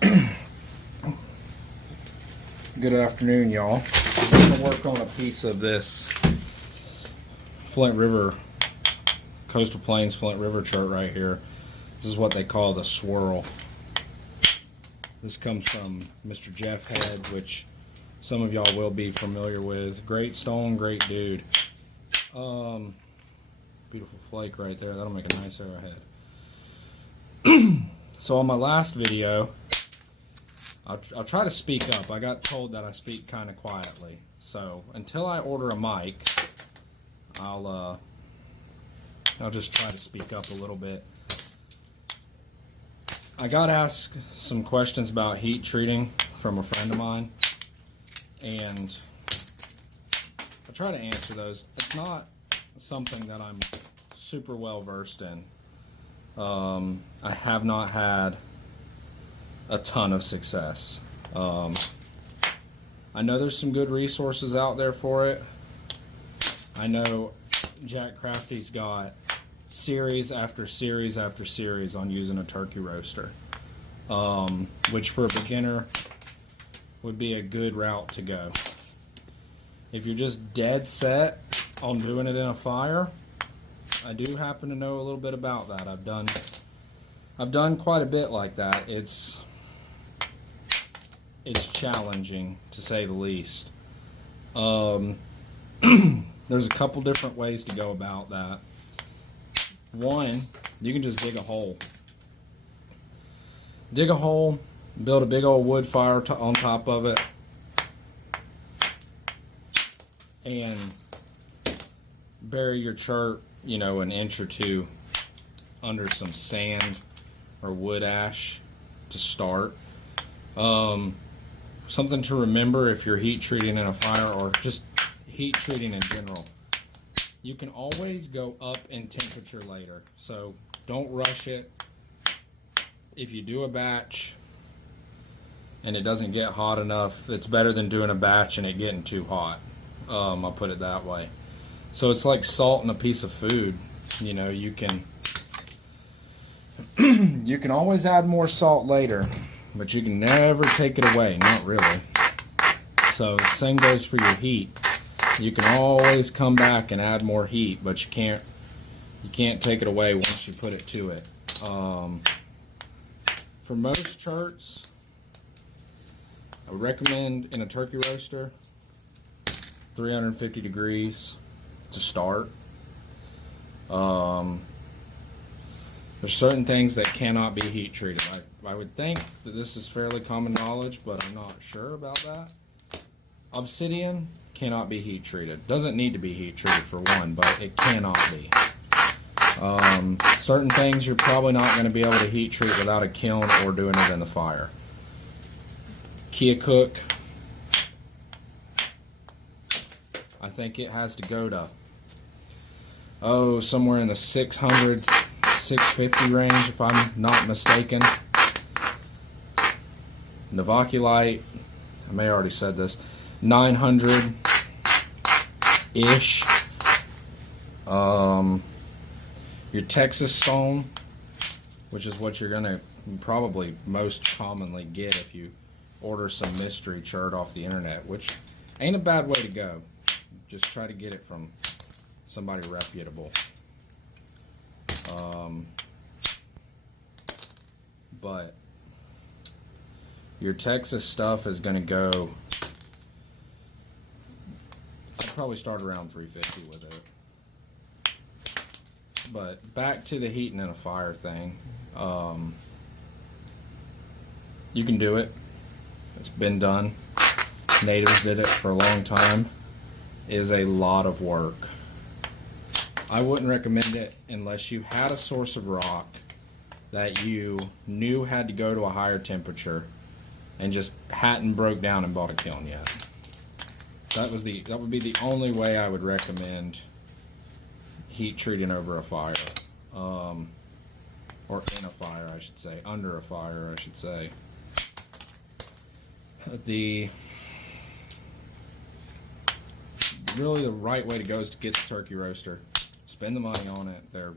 Good afternoon, y'all. I'm going to work on a piece of this Flint River, Coastal Plains Flint River chert right here. This is what they call the swirl. This comes from Mr. Jeff Head, which some of y'all will be familiar with. Great stone, great dude. Beautiful flake right there. That'll make a nice arrowhead. So on my last video, I'll try to speak up. I got told that I speak kind of quietly. So until I order a mic, I'll just try to speak up a little bit. I got asked some questions about heat treating from a friend of mine, and I try to answer those. It's not something that I'm super well versed in. I have not had a ton of success. I know there's some good resources out there for it. I know Jack Crafty's got series after series after series on using a turkey roaster, which for a beginner would be a good route to go. If you're just dead set on doing it in a fire, I do happen to know a little bit about that. I've done quite a bit like that. It's challenging, to say the least. There's a couple different ways to go about that. One, you can just dig a hole. Dig a hole, build a big old wood fire on top of it, and bury your chert, an inch or two under some sand or wood ash to start. Something to remember if you're heat treating in a fire or just heat treating in general. You can always go up in temperature later, so don't rush it. If you do a batch and it doesn't get hot enough, it's better than doing a batch and it getting too hot. I'll put it that way. So it's like salt in a piece of food. You can you can always add more salt later, but you can never take it away. Not really. So same goes for your heat. You can always come back and add more heat, but you can't take it away once you put it to it. For most cherts, I would recommend in a turkey roaster 350 degrees to start. There's certain things that cannot be heat treated. I would think that this is fairly common knowledge, but I'm not sure about that. Obsidian cannot be heat treated. Doesn't need to be heat treated for one, but it cannot be. Certain things you're probably not going to be able to heat treat without a kiln or doing it in the fire. Keokuk, I think it has to go to somewhere in the 600, 650 range, if I'm not mistaken. Novaculite, I may have already said this, 900-ish. Your Texas stone, which is what you're going to probably most commonly get if you order some mystery chert off the internet, which ain't a bad way to go. Just try to get it from somebody reputable. But your Texas stuff is going to go, I'd probably start around 350 with it. But back to the heating in a fire thing. You can do it. It's been done. Natives did it for a long time. It is a lot of work. I wouldn't recommend it unless you had a source of rock that you knew had to go to a higher temperature and just hadn't broke down and bought a kiln yet. That would be the only way I would recommend heat treating over a fire, or in a fire, I should say, under a fire, I should say. Really the right way to go is to get the turkey roaster. Spend the money on it. They're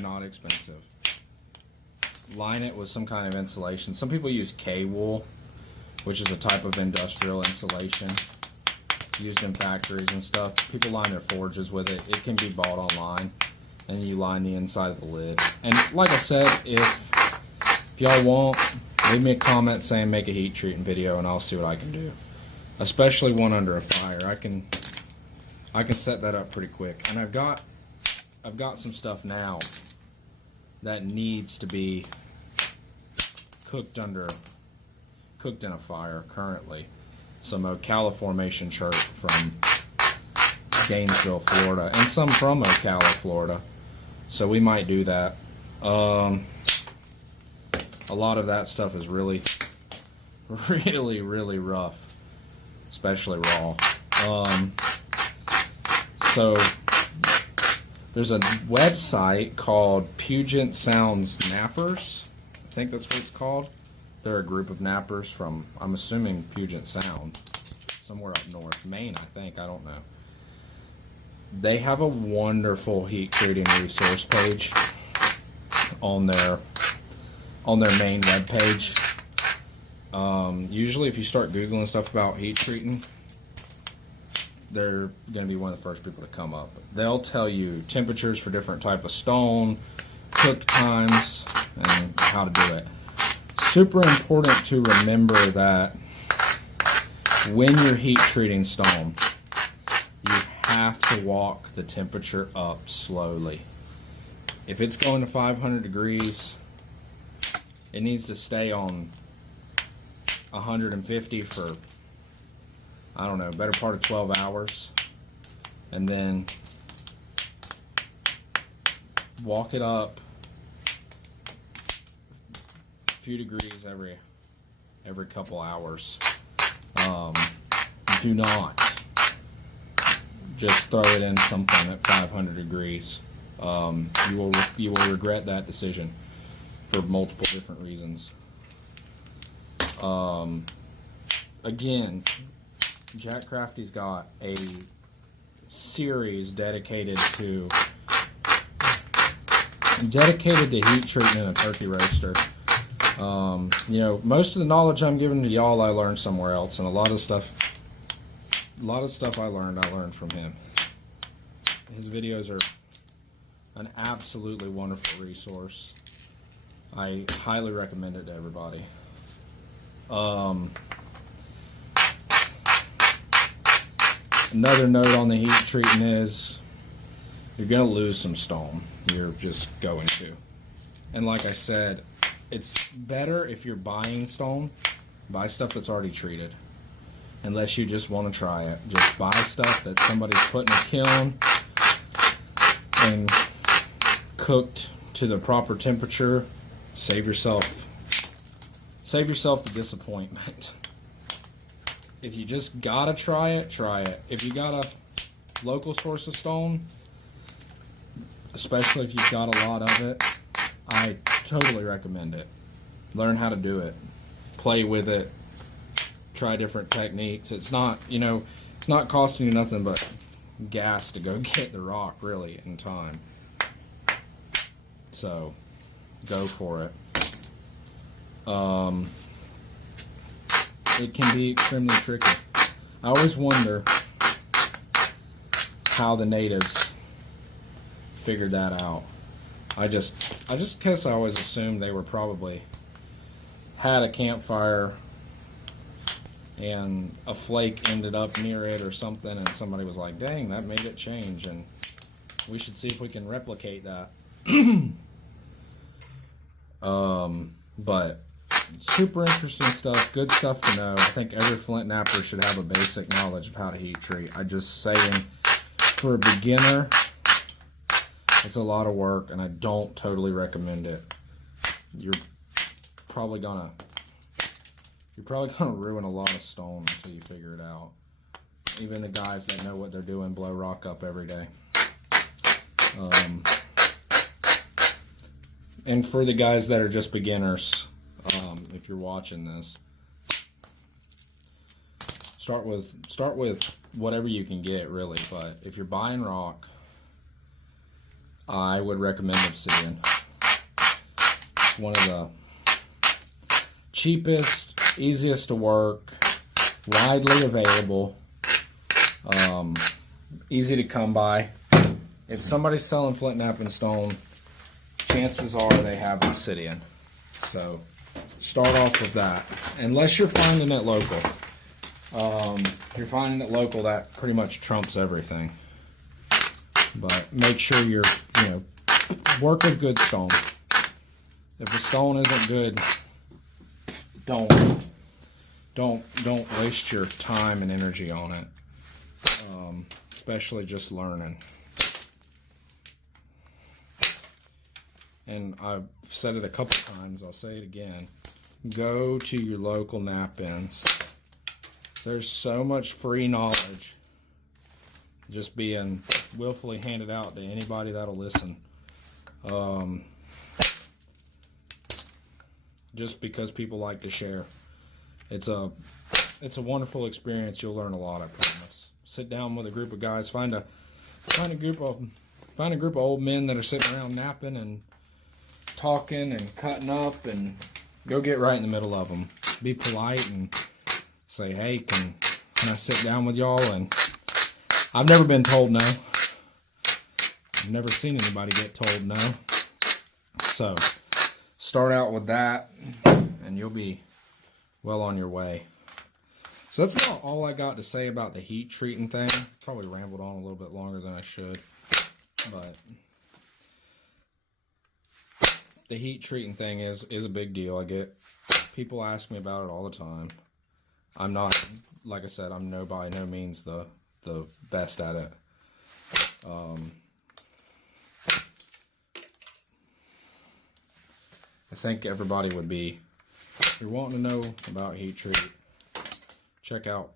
not expensive. line it with some kind of insulation. Some people use K-wool, which is a type of industrial insulation used in factories and stuff. People line their forges with it. It can be bought online, and you line the inside of the lid. And like I said, if y'all want, leave me a comment saying make a heat treating video, and I'll see what I can do. Especially one under a fire. I can set that up pretty quick. And I've got some stuff now that needs to be cooked in a fire currently. Some Ocala formation chert from Gainesville, Florida, and some from Ocala, Florida. So we might do that. A lot of that stuff is really, really rough, especially raw. So there's a website called Puget Sounds Knappers. I think that's what it's called. They're a group of knappers from, I'm assuming, Puget Sound, somewhere up north, Maine, I think. I don't know. They have a wonderful heat treating resource page on their main web page. Usually, if you start Googling stuff about heat treating, they're going to be one of the first people to come up. They'll tell you temperatures for different type of stone, cook times, and how to do it. Super important to remember that when you're heat treating stone, you have to walk the temperature up slowly. If it's going to 500 degrees, it needs to stay on 150 for, I don't know, better part of 12 hours. And then walk it up a few degrees every couple hours. Do not just throw it in something at 500 degrees. You will regret that decision for multiple different reasons. Again, Jack Crafty's got a series dedicated to heat treating in a turkey roaster. You know, most of the knowledge I'm giving to y'all I learned somewhere else, and a lot of stuff I learned from him. His videos are an absolutely wonderful resource. I highly recommend it to everybody. Another note on the heat treating is you're going to lose some stone. You're just going to. And like I said, it's better if you're buying stone, buy stuff that's already treated. Unless you just want to try it. Just buy stuff that somebody's put in a kiln and cooked to the proper temperature. Save yourself the disappointment. If you just gotta try it, try it. If you got a local source of stone, especially if you've got a lot of it, I totally recommend it. Learn how to do it. Play with it. Try different techniques. It's not, you know, it's not costing you nothing but gas to go get the rock, really, in time. So, go for it. It can be extremely tricky. I always wonder how the natives figured that out. I just guess I always assumed they were probably had a campfire and a flake ended up near it or something, and somebody was like, dang, that made it change, and we should see if we can replicate that. But super interesting stuff, good stuff to know. I think every flint napper should have a basic knowledge of how to heat treat. I just saying, for a beginner, it's a lot of work, and I don't totally recommend it. You're probably gonna ruin a lot of stone until you figure it out. Even the guys that know what they're doing blow rock up every day. And for the guys that are just beginners, if you're watching this, start with whatever you can get, really. But if you're buying rock, I would recommend obsidian. one of the cheapest, easiest to work, widely available, easy to come by. If somebody's selling flint knapping stone, chances are they have obsidian. So start off with that. Unless you're finding it local. If you're finding it local, that pretty much trumps everything. But make sure you're, work with good stone. If the stone isn't good, don't waste your time and energy on it. Especially just learning. And I've said it a couple times, I'll say it again. Go to your local knap-ins. There's so much free knowledge just being willfully handed out to anybody that'll listen. Just because people like to share. It's a wonderful experience. You'll learn a lot, I promise. Sit down with a group of guys, find a group of old men that are sitting around napping and talking and cutting up, and go get right in the middle of them. Be polite and say, hey, can I sit down with y'all? And I've never been told no. I've never seen anybody get told no. So start out with that and you'll be well on your way. So that's about all I got to say about the heat treating thing. Probably rambled on a little bit longer than I should, but the heat treating thing is a big deal. I get people ask me about it all the time. I'm not, like I said, I'm by no means the best at it. I think everybody would be. If you're wanting to know about heat treat, check out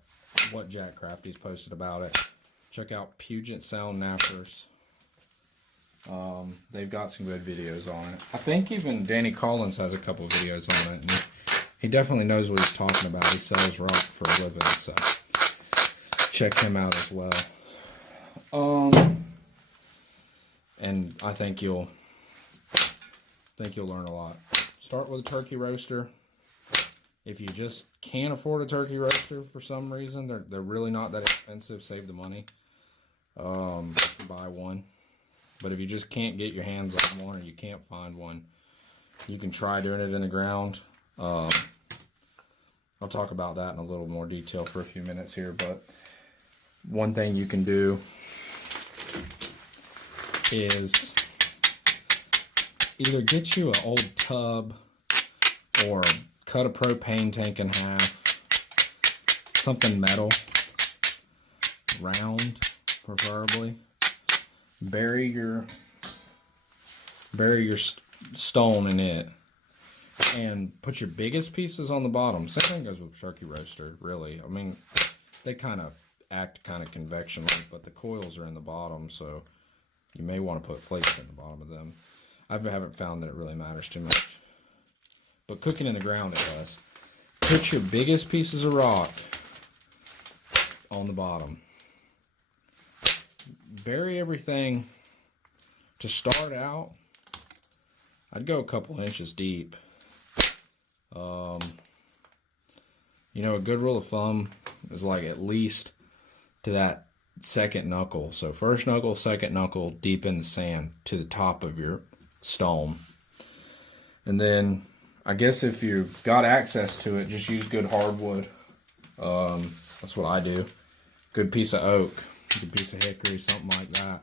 what Jack Crafty's posted about it. Check out Puget Sound Nappers. They've got some good videos on it. I think even Danny Collins has a couple of videos on it, and he definitely knows what he's talking about. He sells rock for a living, so check him out as well. And I think you'll learn a lot. Start with a turkey roaster. If you just can't afford a turkey roaster for some reason, they're really not that expensive. Save the money. Buy one. But if you just can't get your hands on one, or you can't find one, you can try doing it in the ground. I'll talk about that in a little more detail for a few minutes here, but one thing you can do is either get you an old tub or cut a propane tank in half, something metal, round preferably. Bury your stone in it and put your biggest pieces on the bottom. Same thing goes with turkey roaster, really. I mean, they kind of act kind of convection-like, but the coils are in the bottom, so you may want to put flakes in the bottom of them. I haven't found that it really matters too much. But cooking in the ground, it does. Put your biggest pieces of rock on the bottom. Bury everything. To start out, I'd go a couple inches deep. A good rule of thumb is like at least to that second knuckle. So first knuckle, second knuckle, deep in the sand to the top of your stone. And then I guess if you've got access to it, just use good hardwood. That's what I do. Good piece of oak, good piece of hickory, something like that.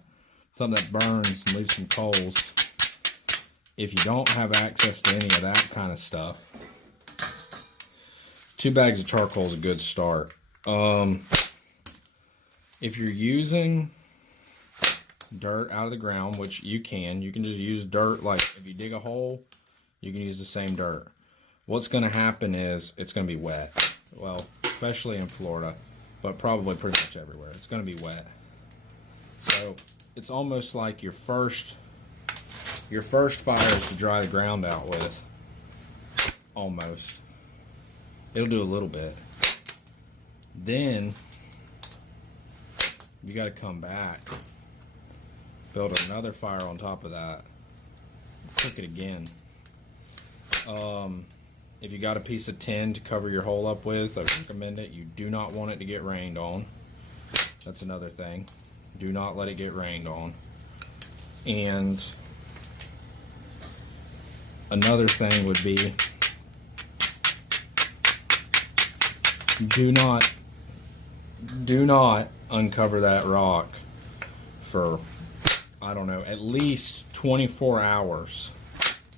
Something that burns and leaves some coals. If you don't have access to any of that kind of stuff, 2 bags of charcoal is a good start. If you're using dirt out of the ground, which you can just use dirt. Like if you dig a hole, you can use the same dirt. What's going to happen is it's going to be wet. Well, especially in Florida, but probably pretty much everywhere. It's going to be wet. So it's almost like your first fire is to dry the ground out with. Almost. It'll do a little bit. Then you got to come back, build another fire on top of that, cook it again. If you got a piece of tin to cover your hole up with, I recommend it. You do not want it to get rained on. That's another thing. Do not let it get rained on. And another thing would be, do not uncover that rock for, I don't know, at least 24 hours.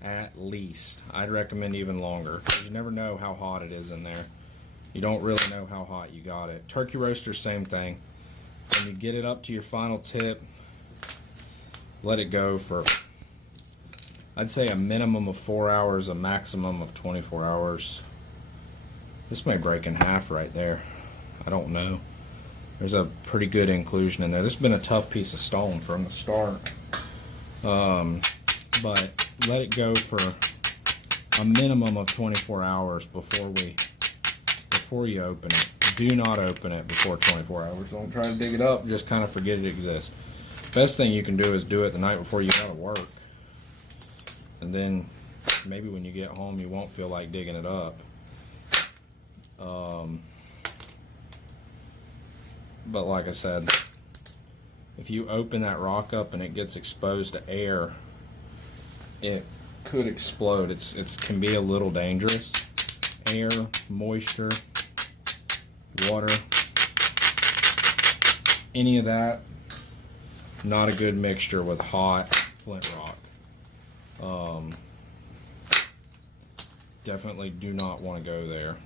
At least. I'd recommend even longer, because you never know how hot it is in there. You don't really know how hot you got it. Turkey roaster, same thing. When you get it up to your final tip, let it go for, I'd say, a minimum of 4 hours, a maximum of 24 hours. This may break in half right there. I don't know. There's a pretty good inclusion in there. This has been a tough piece of stone from the start. But let it go for a minimum of 24 hours before you open it. Do not open it before 24 hours. Don't try to dig it up. Just kind of forget it exists. Best thing you can do is do it the night before you go to work. And then maybe when you get home you won't feel like digging it up. But like I said, if you open that rock up and it gets exposed to air, it could explode. It can be a little dangerous. Air, moisture, water, any of that, not a good mixture with hot flint rock. Definitely do not want to go there.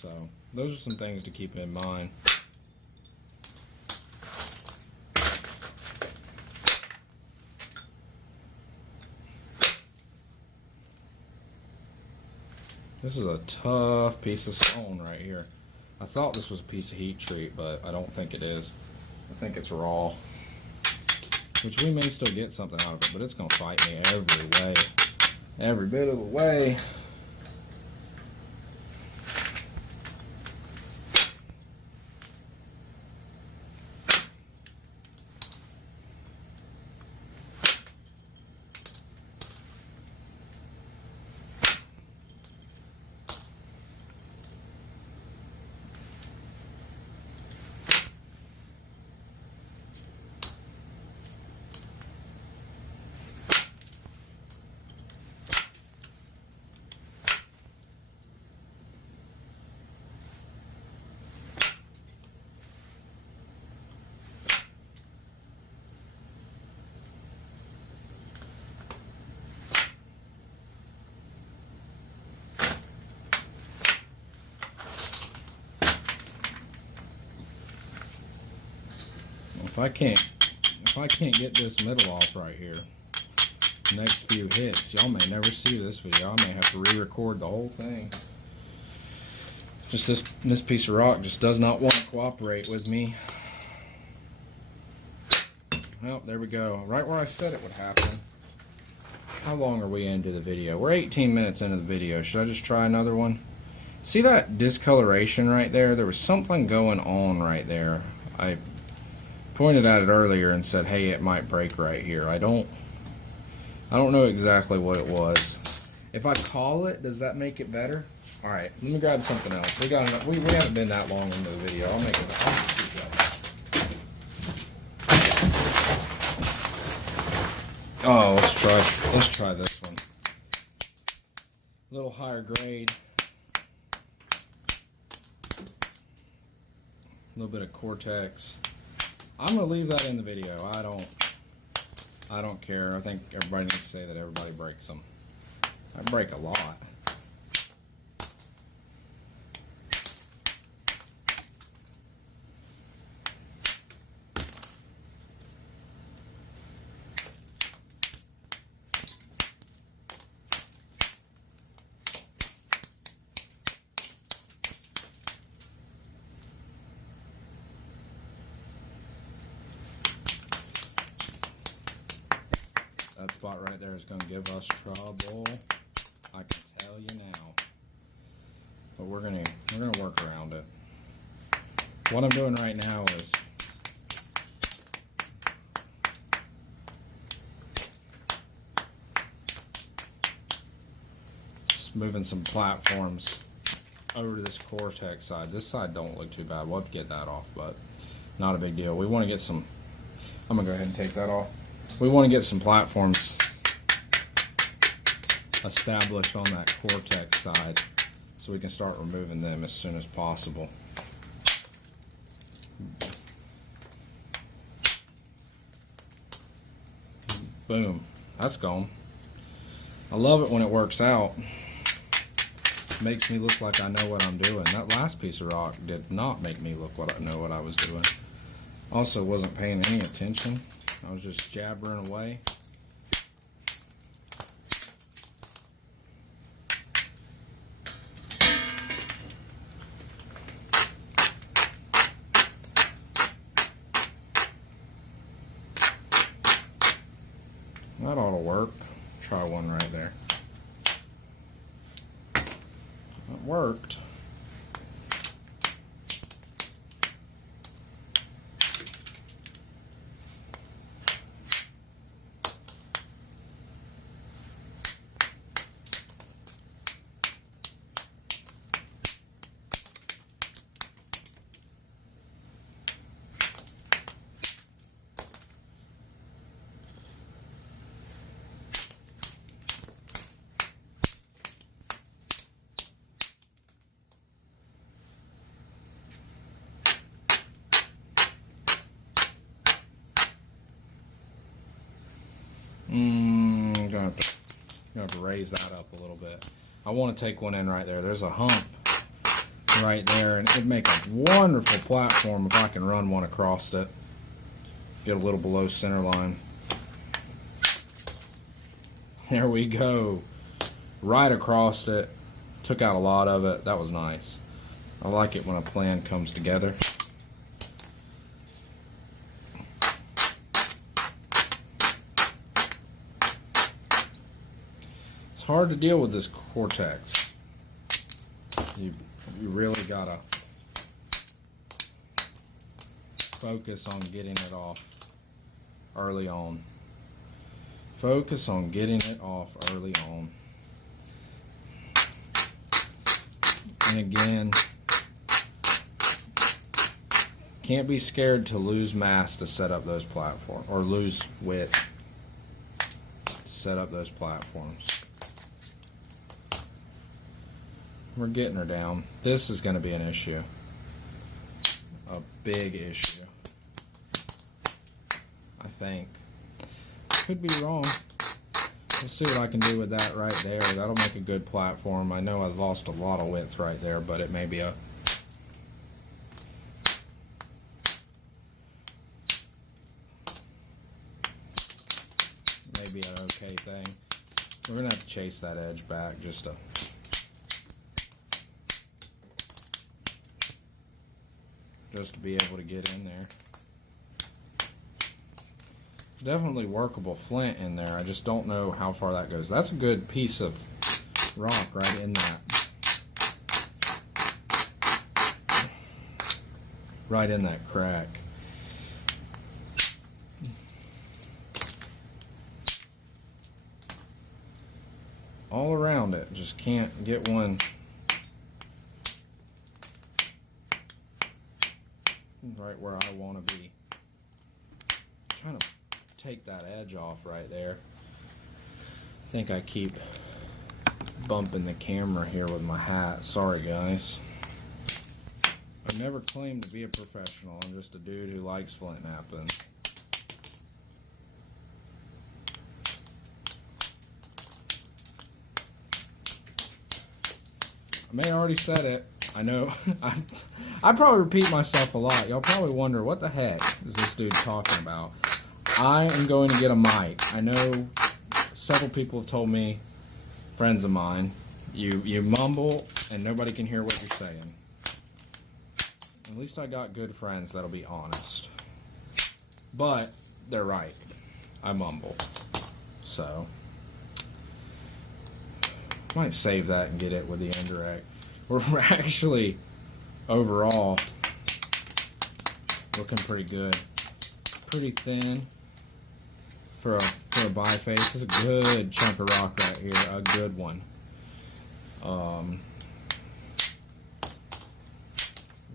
So those are some things to keep in mind. This is a tough piece of stone right here. I thought this was a piece of heat treat, but I don't think it is. I think it's raw. Which we may still get something out of it, but it's going to fight me every way. Every bit of the way. If I can't get this middle off right here, next few hits, y'all may never see this video. I may have to re-record the whole thing. Just this piece of rock just does not want to cooperate with me. Well, there we go. Right where I said it would happen. How long are we into the video? We're 18 minutes into the video. Should I just try another one? See that discoloration right there? There was something going on right there. I pointed at it earlier and said, hey, it might break right here. I don't know exactly what it was. If I call it, does that make it better? All right, let me grab something else. We haven't been that long into the video. I'll keep that. Oh, let's try this one. A little higher grade. A little bit of Cortex. I'm gonna leave that in the video. I don't care. I think everybody needs to say that everybody breaks them. I break a lot. That spot right there is going to give us trouble. I can tell you now. But we're gonna work around it. What I'm doing right now is Just moving some platforms over to this Cortex side. This side don't look too bad. We'll have to get that off, but not a big deal. We want to get some, I'm going to go ahead and take that off. We want to get some platforms established on that Cortex side so we can start removing them as soon as possible. Boom. That's gone. I love it when it works out. Makes me look like I know what I'm doing. That last piece of rock did not make me look what I know what I was doing. Also wasn't paying any attention. I was just jabbering away. That ought to work. Try one right there. It worked. I'm gonna have to raise that up a little bit. I want to take one in right there. There's a hump right there, and it'd make a wonderful platform if I can run one across it. Get a little below center line. There we go. Right across it. Took out a lot of it. That was nice. I like it when a plan comes together. It's hard to deal with this Cortex. You really gotta focus on getting it off early on. Focus on getting it off early on. And again, can't be scared to lose mass to set up those platforms, or lose width to set up those platforms. We're getting her down. This is going to be an issue. A big issue. I think. Could be wrong. Let's see what I can do with that right there. That'll make a good platform. I know I've lost a lot of width right there, but it may be a maybe an okay thing. We're going to have to chase that edge back just to be able to get in there. Definitely workable flint in there. I just don't know how far that goes. That's a good piece of rock right in that. Right in that crack. All around it. Just can't get one right where I want to be. I'm trying to take that edge off right there. I think I keep bumping the camera here with my hat. Sorry guys. I never claimed to be a professional. I'm just a dude who likes Flintknapping. I may have already said it. I know. I probably repeat myself a lot. Y'all probably wonder, what the heck is this dude talking about? I am going to get a mic. I know several people have told me, friends of mine, you mumble and nobody can hear what you're saying. At least I got good friends that'll be honest. But they're right. I mumble. So might save that and get it with the indirect. We're actually overall looking pretty good. Pretty thin for a biface. This is a good chunk of rock right here. A good one.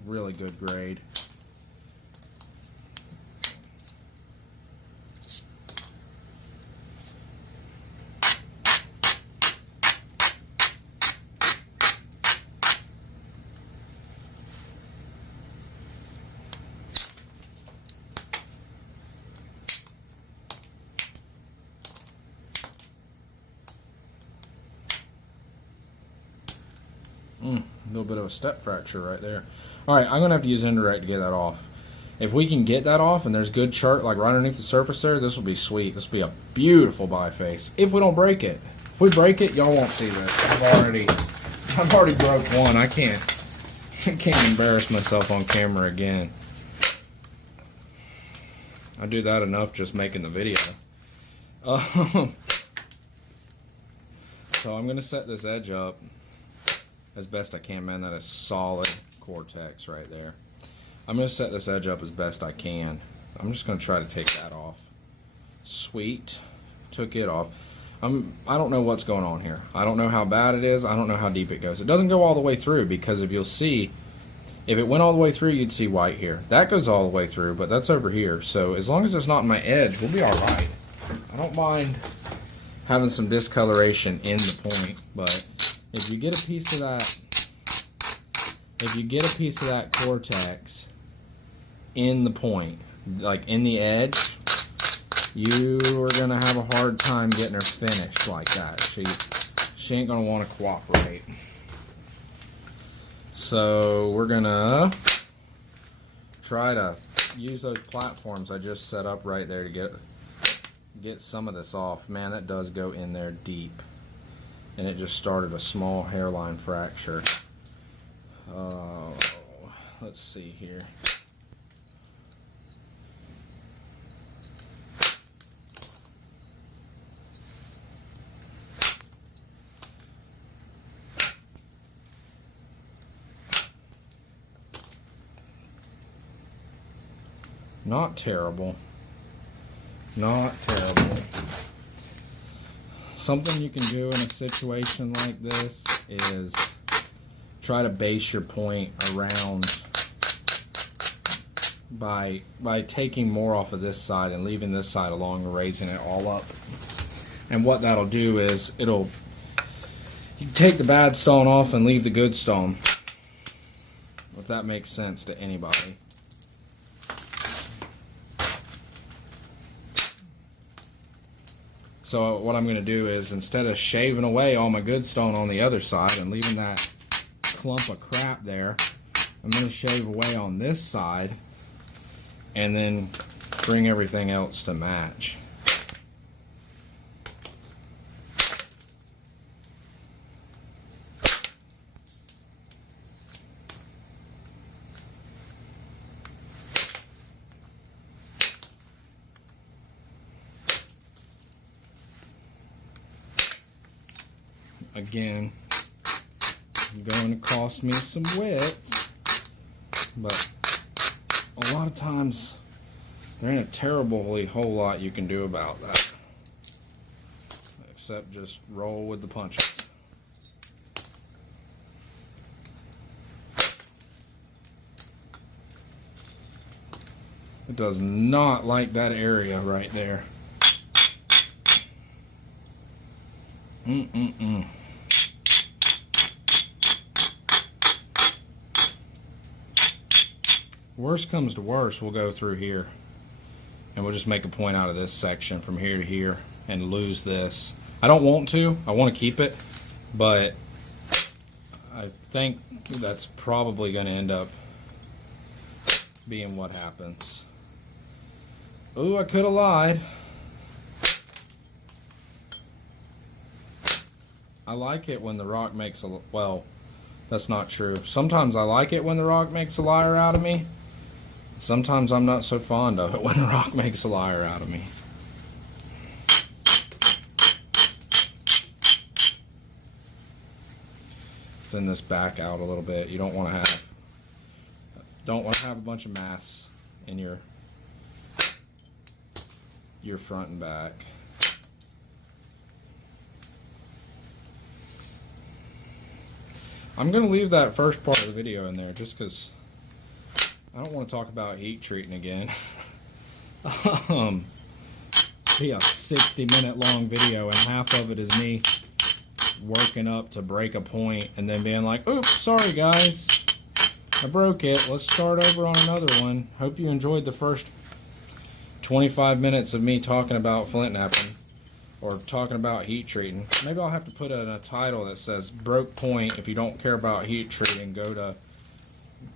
Really good grade. A little bit of a step fracture right there. Alright, I'm going to have to use indirect to get that off. If we can get that off and there's good chert like right underneath the surface there, this will be sweet. This will be a beautiful biface. If we don't break it. If we break it, y'all won't see this. I've already broke one. I can't embarrass myself on camera again. I do that enough just making the video. So I'm going to set this edge up as best I can. Man, that is solid Cortex right there. I'm going to set this edge up as best I can. I'm just going to try to take that off. Sweet. Took it off. I don't know what's going on here. I don't know how bad it is. I don't know how deep it goes. It doesn't go all the way through, because if you'll see, if it went all the way through, you'd see white here. That goes all the way through, but that's over here. So as long as it's not in my edge, we'll be all right. I don't mind having some discoloration in the point, but if you get a piece of that, Cortex in the point, like in the edge, you are gonna have a hard time getting her finished like that. She ain't gonna want to cooperate. So we're gonna try to use those platforms I just set up right there to get some of this off. Man, that does go in there deep, and it just started a small hairline fracture. Let's see here. Not terrible. Not terrible. Something you can do in a situation like this is try to base your point around by taking more off of this side and leaving this side along and raising it all up. And what that'll do is you can take the bad stone off and leave the good stone, if that makes sense to anybody. So what I'm going to do is, instead of shaving away all my good stone on the other side and leaving that clump of crap there, I'm going to shave away on this side and then bring everything else to match. Again, it's going to cost me some width, but a lot of times there ain't a terribly whole lot you can do about that, except just roll with the punches. It does not like that area right there. Worst comes to worst, we'll go through here and we'll just make a point out of this section from here to here and lose this. I don't want to. I want to keep it, but I think that's probably going to end up being what happens. Ooh, I could have lied. I like it when the rock makes a... Well, that's not true. Sometimes I like it when the rock makes a liar out of me. Sometimes I'm not so fond of it when the rock makes a liar out of me. Thin this back out a little bit. You don't want to have a bunch of mass in your front and back. I'm going to leave that first part of the video in there just because I don't want to talk about heat treating again. Be a 60-minute long video and half of it is me working up to break a point and then being like, oops, sorry guys, I broke it. Let's start over on another one. Hope you enjoyed the first 25 minutes of me talking about Flintknapping or talking about heat treating. Maybe I'll have to put in a title that says broke point. If you don't care about heat treating, go to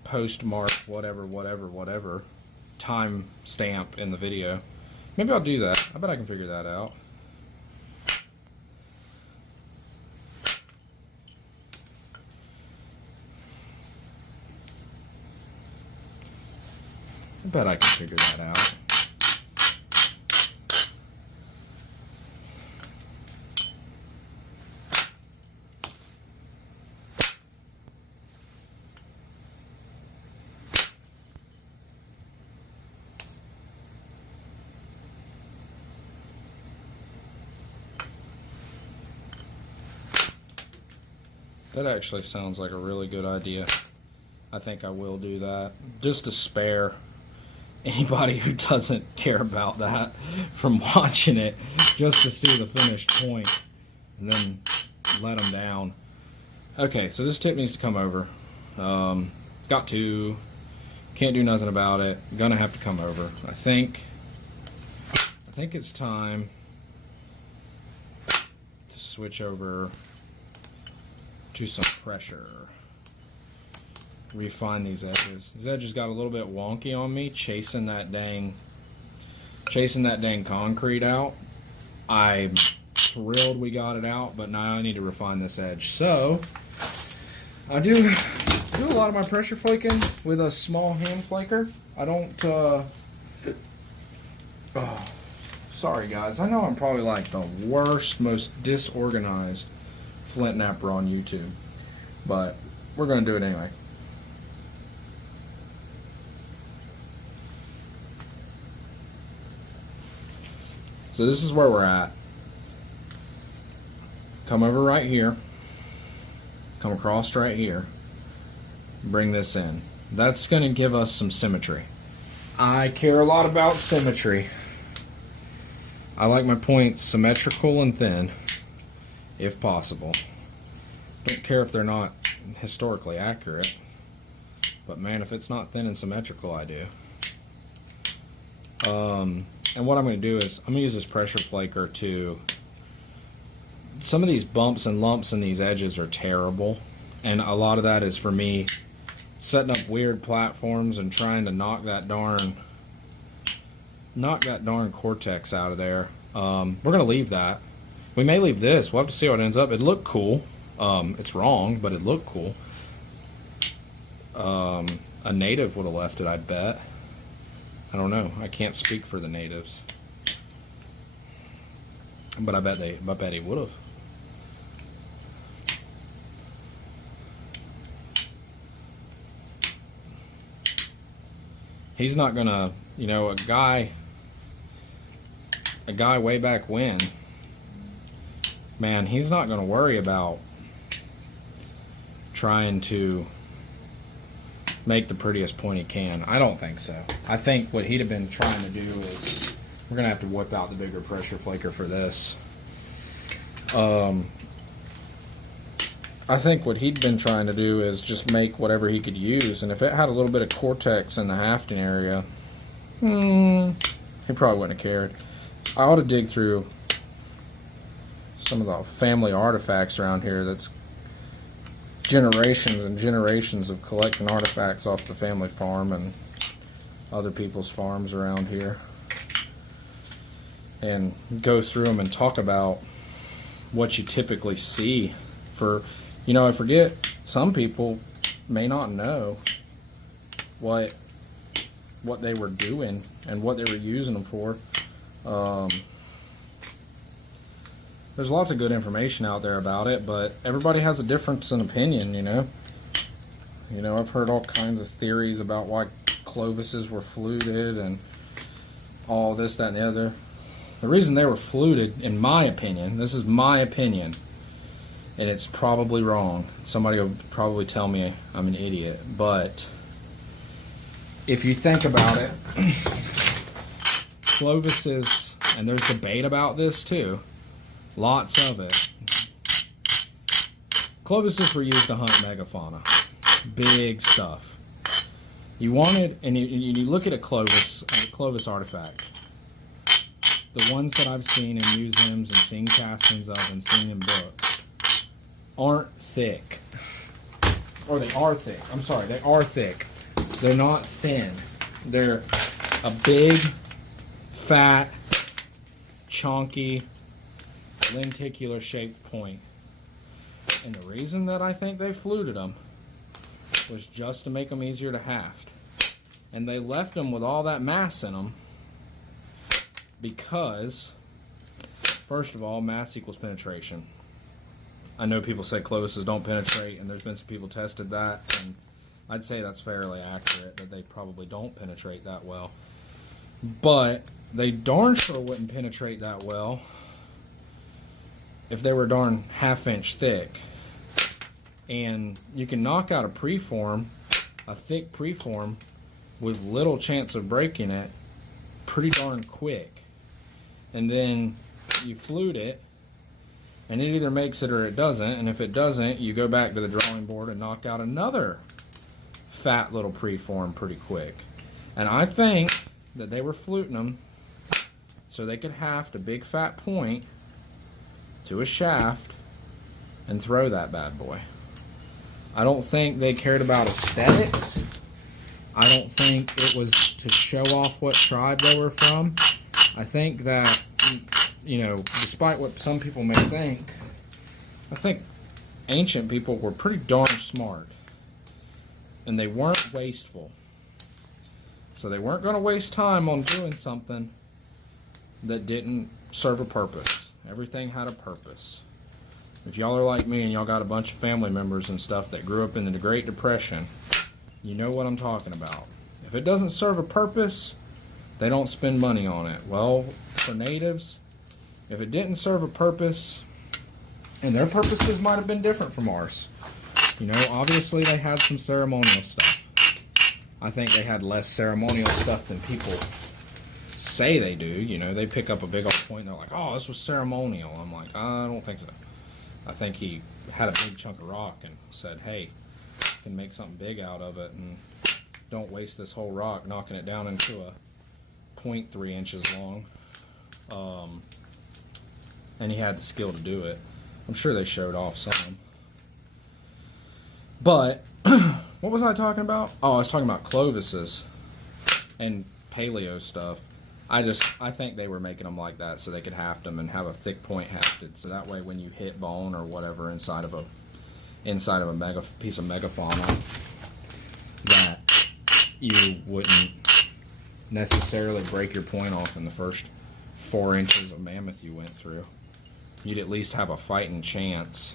postmark whatever time stamp in the video. Maybe I'll do that. I bet I can figure that out. I bet I can figure that out. That actually sounds like a really good idea. I think I will do that. Just to spare anybody who doesn't care about that from watching it, just to see the finished point and then let them down. Okay, so this tip needs to come over. Got to. Can't do nothing about it. Gonna have to come over. I think it's time to switch over to some pressure. Refine these edges. These edges got a little bit wonky on me chasing that dang concrete out. I'm thrilled we got it out, but now I need to refine this edge. So I do a lot of my pressure flaking with a small hand flaker. I don't sorry guys, I know I'm probably like the worst, most disorganized flint napper on YouTube, but we're gonna do it anyway. So this is where we're at. Come over right here, come across right here, bring this in. That's gonna give us some symmetry. I care a lot about symmetry. I like my points symmetrical and thin, if possible. Don't care if they're not historically accurate, but man, if it's not thin and symmetrical, I do. And what I'm going to do is I'm going to use this pressure flaker to, some of these bumps and lumps in these edges are terrible, and a lot of that is for me setting up weird platforms and trying to knock that darn cortex out of there. We're going to leave that. We may leave this. We'll have to see how it ends up. It looked cool. It's wrong, but it looked cool. A native would have left it, I bet. I don't know. I can't speak for the natives, but I bet he would have. He's not gonna, you know, a guy way back when, man, he's not gonna worry about trying to make the prettiest point he can. I don't think so. I think what he'd have been trying to do is, we're gonna have to whip out the bigger pressure flaker for this. I think what he'd been trying to do is just make whatever he could use, and if it had a little bit of cortex in the hafting area, he probably wouldn't have cared. I ought to dig through some of the family artifacts around here. That's generations and generations of collecting artifacts off the family farm and other people's farms around here, and go through them and talk about what you typically see. For, you know, I forget, some people may not know what they were doing and what they were using them for. There's lots of good information out there about it, but everybody has a difference in opinion, you know. You know, I've heard all kinds of theories about why Clovises were fluted and all this, that, and the other. The reason they were fluted, in my opinion, this is my opinion, and it's probably wrong. Somebody will probably tell me I'm an idiot, but if you think about it, Clovis's, and there's debate about this too, lots of it. Clovis's were used to hunt megafauna, big stuff. You wanted, and you look at a Clovis artifact. The ones that I've seen in museums and seen castings of and seen in books aren't thick. Or they are thick. I'm sorry, they are thick. They're not thin. They're a big, fat, chunky, lenticular shaped point. And the reason that I think they fluted them was just to make them easier to haft. And they left them with all that mass in them because, first of all, mass equals penetration. I know people say Clovis's don't penetrate, and there's been some people tested that, and I'd say that's fairly accurate, that they probably don't penetrate that well. But they darn sure wouldn't penetrate that well if they were darn half-inch thick. And you can knock out a preform, a thick preform, with little chance of breaking it pretty darn quick. And then you flute it, and it either makes it or it doesn't, and if it doesn't, you go back to the drawing board and knock out another fat little preform pretty quick. And I think that they were fluting them so they could haft a big fat point to a shaft and throw that bad boy. I don't think they cared about aesthetics. I don't think it was to show off what tribe they were from. I think that, you know, despite what some people may think, I think ancient people were pretty darn smart. And they weren't wasteful. So they weren't going to waste time on doing something that didn't serve a purpose. Everything had a purpose. If y'all are like me and y'all got a bunch of family members and stuff that grew up in the Great Depression, you know what I'm talking about. If it doesn't serve a purpose, they don't spend money on it. Well, for natives, if it didn't serve a purpose, and their purposes might have been different from ours. You know, obviously they had some ceremonial stuff. I think they had less ceremonial stuff than people say they do. You know, they pick up a big old point and they're like, oh, this was ceremonial. I'm like, I don't think so. I think he had a big chunk of rock and said, hey, I can make something big out of it, and don't waste this whole rock knocking it down into a 0.3 inches long. And he had the skill to do it. I'm sure they showed off some. But, what was I talking about? Oh, I was talking about Clovis's and paleo stuff. I think they were making them like that so they could haft them and have a thick point hafted. So that way when you hit bone or whatever inside of a piece of megafauna, that you wouldn't necessarily break your point off in the first 4 inches of mammoth you went through. You'd at least have a fighting chance.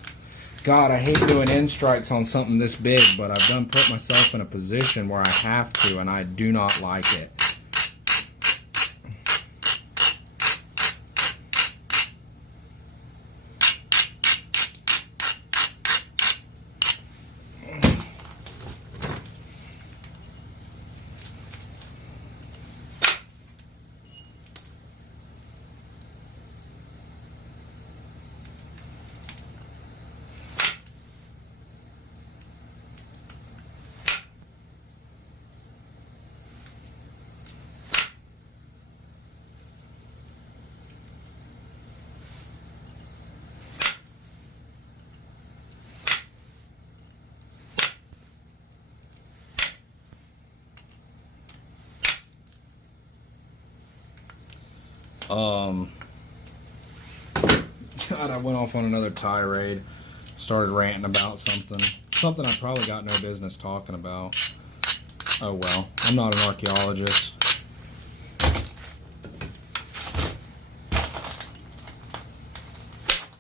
God, I hate doing end strikes on something this big, but I've done put myself in a position where I have to, and I do not like it. God, I went off on another tirade. Started ranting about something I probably got no business talking about. Oh well, I'm not an archaeologist.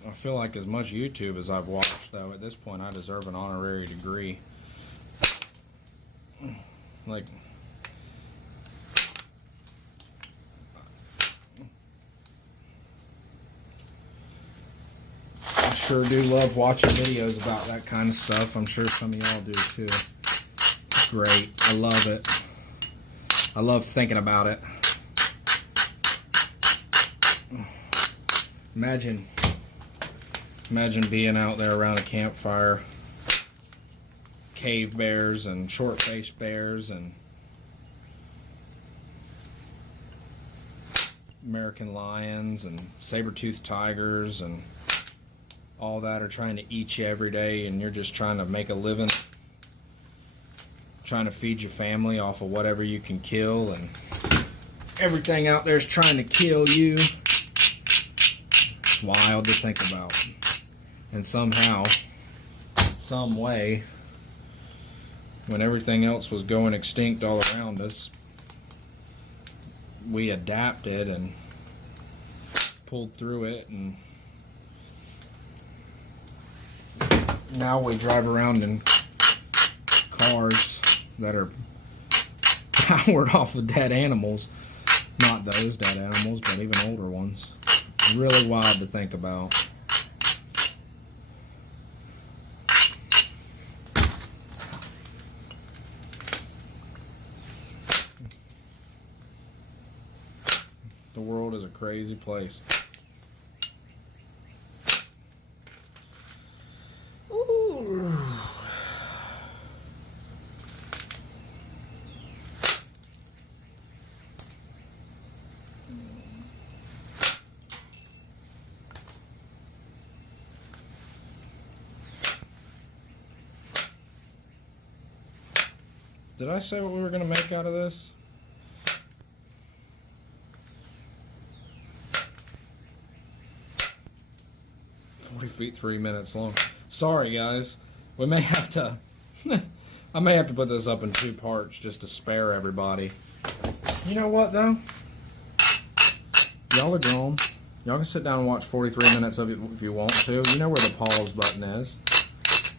I feel like as much YouTube as I've watched, though, at this point I deserve an honorary degree. Like, sure do love watching videos about that kind of stuff. I'm sure some of y'all do too. It's great. I love it. I love thinking about it. Imagine being out there around a campfire. Cave bears and short-faced bears and American lions and saber-toothed tigers and all that are trying to eat you every day, and you're just trying to make a living, trying to feed your family off of whatever you can kill, and everything out there is trying to kill you. It's wild to think about. And somehow, some way, when everything else was going extinct all around us, we adapted and pulled through it, and now we drive around in cars that are powered off of dead animals. Not those dead animals, but even older ones. Really wild to think about. The world is a crazy place. Ooh. Did I say what we were going to make out of this? Feet 3 minutes long. Sorry guys, we may have to I may have to put this up in 2 parts just to spare everybody. You know what though, y'all are grown, y'all can sit down and watch 43 minutes of it if you want to. You know where the pause button is.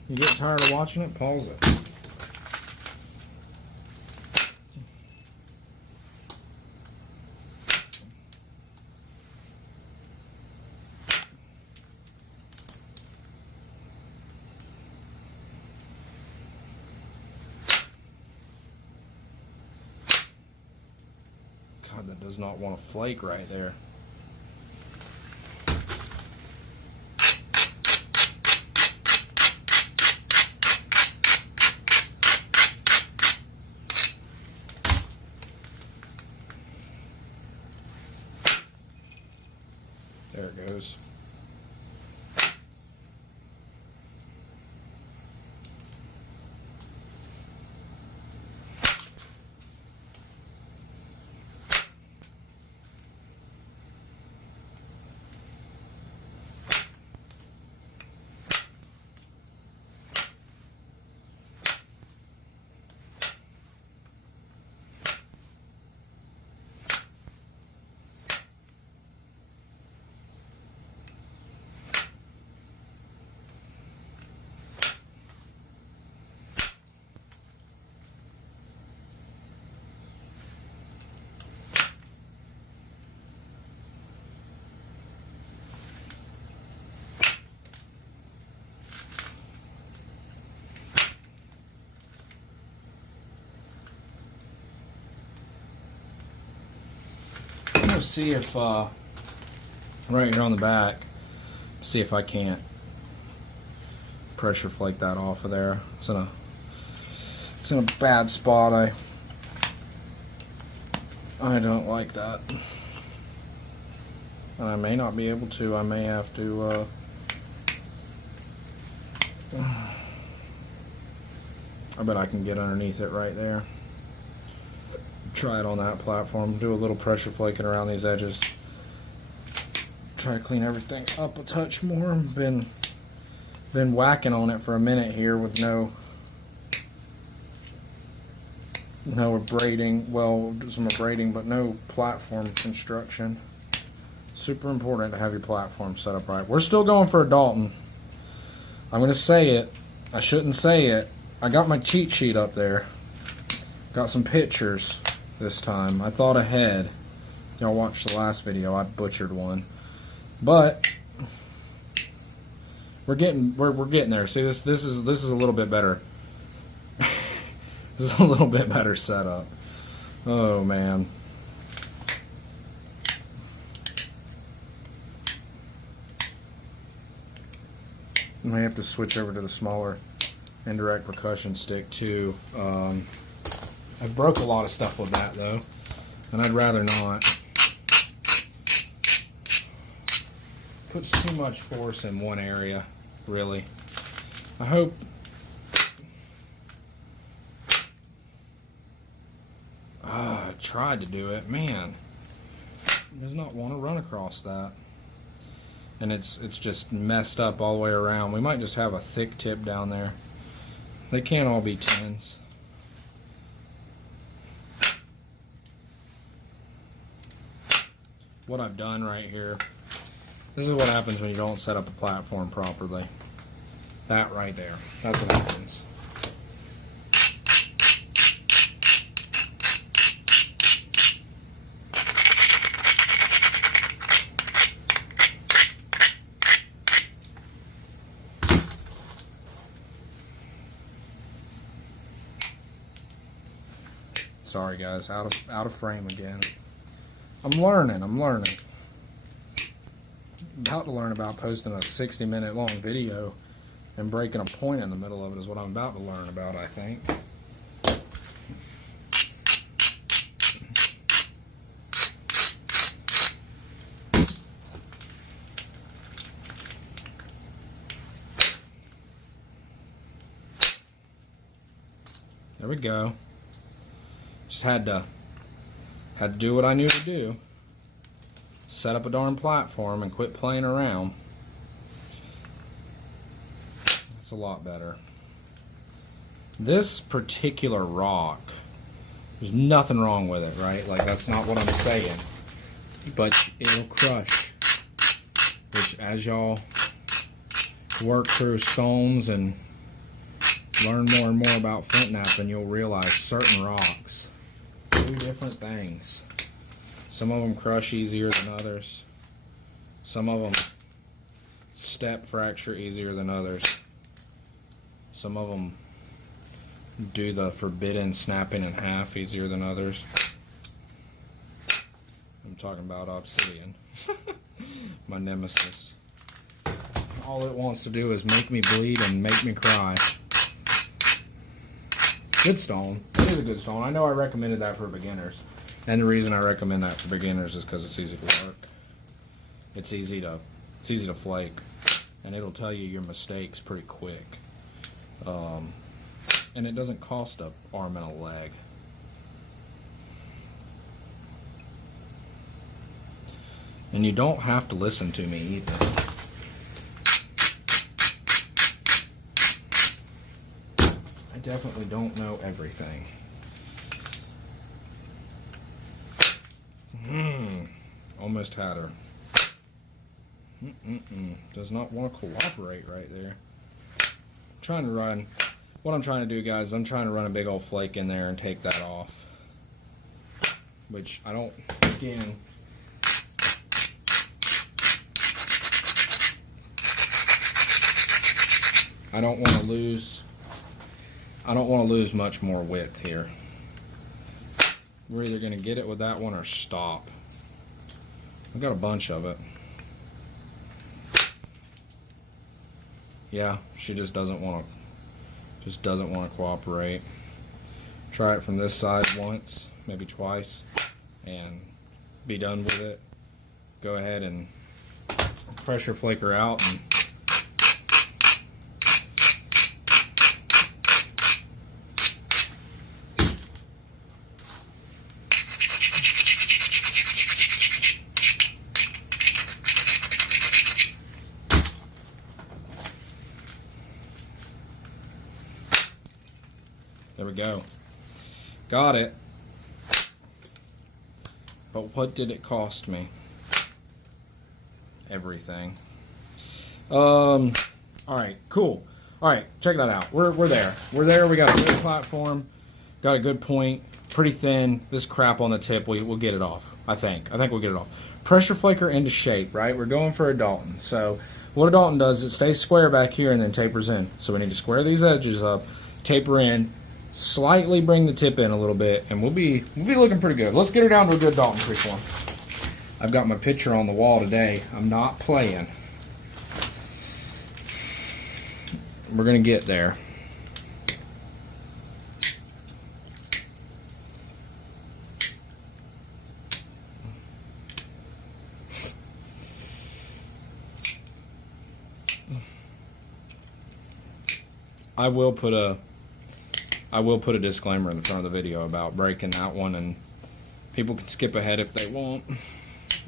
You get tired of watching it, pause it. God, that does not want to flake right there. There it goes. See if right here on the back, see if I can't pressure flake that off of there. It's in a bad spot. I don't like that, and I may not be able to. I may have to I bet I can get underneath it right there. Try it on that platform. Do a little pressure flaking around these edges. Try to clean everything up a touch more. Been whacking on it for a minute here with no abrading. Well, some abrading, but no platform construction. Super important to have your platform set up right. We're still going for a Dalton. I'm going to say it. I shouldn't say it. I got my cheat sheet up there. Got some pictures. This time I thought ahead. Y'all watched the last video, I butchered one, but We're getting there. See, this is a little bit better. This is a little bit better setup. Oh man. I may have to switch over to the smaller indirect percussion stick too. I broke a lot of stuff with that though, and I'd rather not. Puts too much force in one area, really. I hope. I tried to do it, man. It does not want to run across that. And it's just messed up all the way around. We might just have a thick tip down there. They can't all be 10s. What I've done right here, this is what happens when you don't set up a platform properly. That right there, that's what happens. Sorry guys, out of frame again. I'm learning. About to learn about posting a 60-minute long video and breaking a point in the middle of it is what I'm about to learn about, I think. There we go. Just had to do what I knew to do. Set up a darn platform and quit playing around. That's a lot better. This particular rock, there's nothing wrong with it, right? Like, that's not what I'm saying. But it'll crush. Which, as y'all work through stones and learn more and more about Flintknapping, you'll realize certain rocks, two different things. Some of them crush easier than others. Some of them step fracture easier than others. Some of them do the forbidden snapping in half easier than others. I'm talking about obsidian. My nemesis. All it wants to do is make me bleed and make me cry. Good stone. It is a good stone. I know I recommended that for beginners. And the reason I recommend that for beginners is because it's easy to work. It's easy to flake, and it'll tell you your mistakes pretty quick. And it doesn't cost an arm and a leg. And you don't have to listen to me either. I definitely don't know everything. Almost had her. Does not want to cooperate right there. What I'm trying to do, guys, I'm trying to run a big old flake in there and take that off. Which I don't, again, I don't want to lose much more width here. We're either going to get it with that one or stop. I've got a bunch of it. Yeah, she just doesn't want to cooperate. Try it from this side once, maybe twice, and be done with it. Go ahead and pressure flake her out and there we go. Got it. But what did it cost me? Everything. Alright, cool. Alright, check that out. We're there. We're there. We got a good platform. Got a good point. pretty thin. This crap on the tip, we'll get it off. I think we'll get it off. Pressure flaker into shape, right? We're going for a Dalton. So what a Dalton does is it stays square back here and then tapers in. So we need to square these edges up, taper in, slightly bring the tip in a little bit, and we'll be looking pretty good. Let's get her down to a good Dalton freeform. I've got my picture on the wall today. I'm not playing. We're gonna get there. I will put a disclaimer in the front of the video about breaking that one, and people can skip ahead if they want.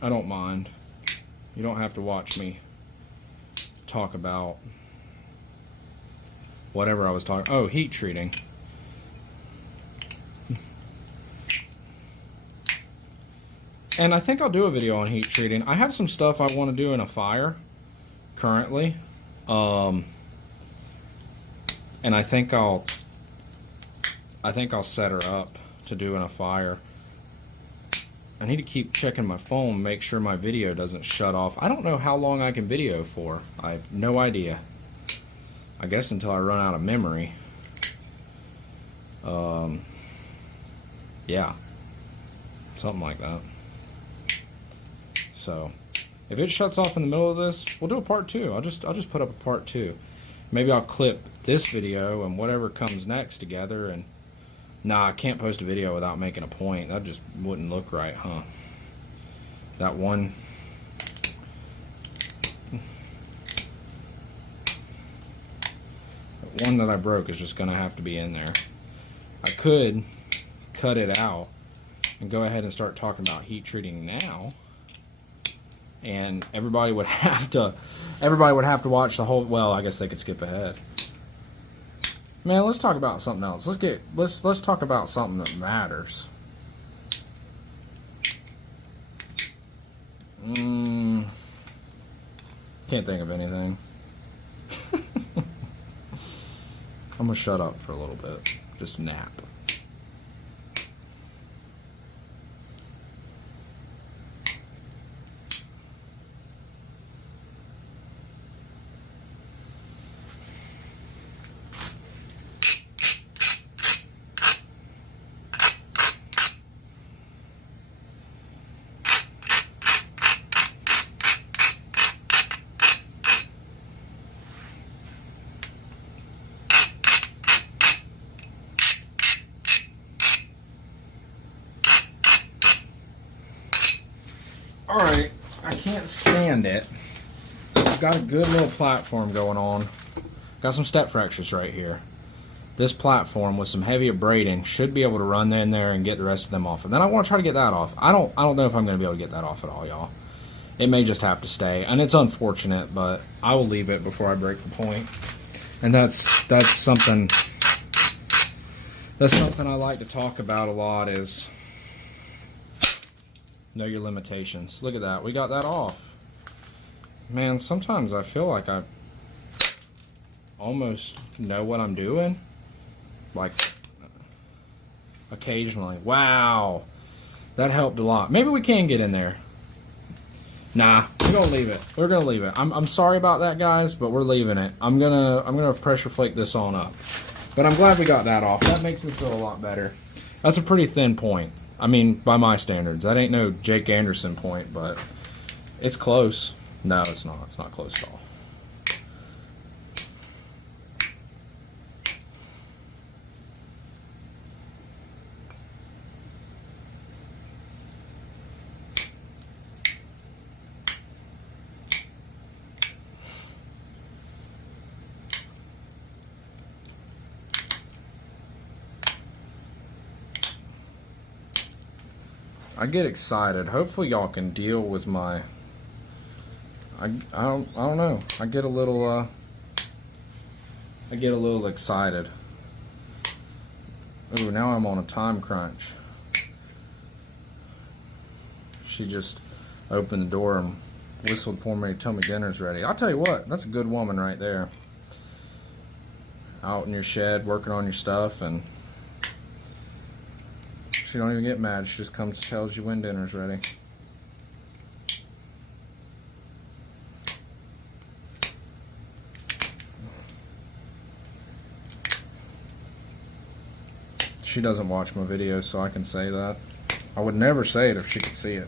I don't mind. You don't have to watch me talk about whatever I was talking. Oh, heat treating. And I think I'll do a video on heat treating. I have some stuff I want to do in a fire currently. And I think I'll set her up to do in a fire. I need to keep checking my phone, make sure my video doesn't shut off. I don't know how long I can video for. I have no idea. I guess until I run out of memory. Yeah. Something like that. So, if it shuts off in the middle of this, we'll do a part 2. I'll just put up a part 2. Maybe I'll clip this video and whatever comes next together. And nah, I can't post a video without making a point. That just wouldn't look right, huh? That one that I broke is just gonna have to be in there. I could cut it out and go ahead and start talking about heat treating now, and everybody would have to watch the whole. Well, I guess they could skip ahead. Man, let's talk about something else. Let's talk about something that matters. Can't think of anything. I'm gonna shut up for a little bit. Just nap. Alright, I can't stand it. I've got a good little platform going on. Got some step fractures right here. This platform with some heavy braiding should be able to run in there and get the rest of them off. And then I want to try to get that off. I don't know if I'm going to be able to get that off at all, y'all. It may just have to stay. And it's unfortunate, but I will leave it before I break the point. And that's something I like to talk about a lot is know your limitations. Look at that. We got that off. Man, sometimes I feel like I almost know what I'm doing. Like, occasionally. Wow. That helped a lot. Maybe we can get in there. Nah, we're gonna leave it. We're gonna leave it. I'm sorry about that, guys, but we're leaving it. I'm gonna pressure flake this on up. But I'm glad we got that off. That makes me feel a lot better. That's a pretty thin point. I mean, by my standards. That ain't no Jake Anderson point, but it's close. No, it's not. It's not close at all. I get excited. Hopefully y'all can deal with my I don't know. I get a little excited. Ooh, now I'm on a time crunch. She just opened the door and whistled for me to tell me dinner's ready. I'll tell you what, that's a good woman right there. Out in your shed working on your stuff, and She don't even get mad. She just comes, tells you when dinner's ready. She doesn't watch my videos, so I can say that. I would never say it if she could see it.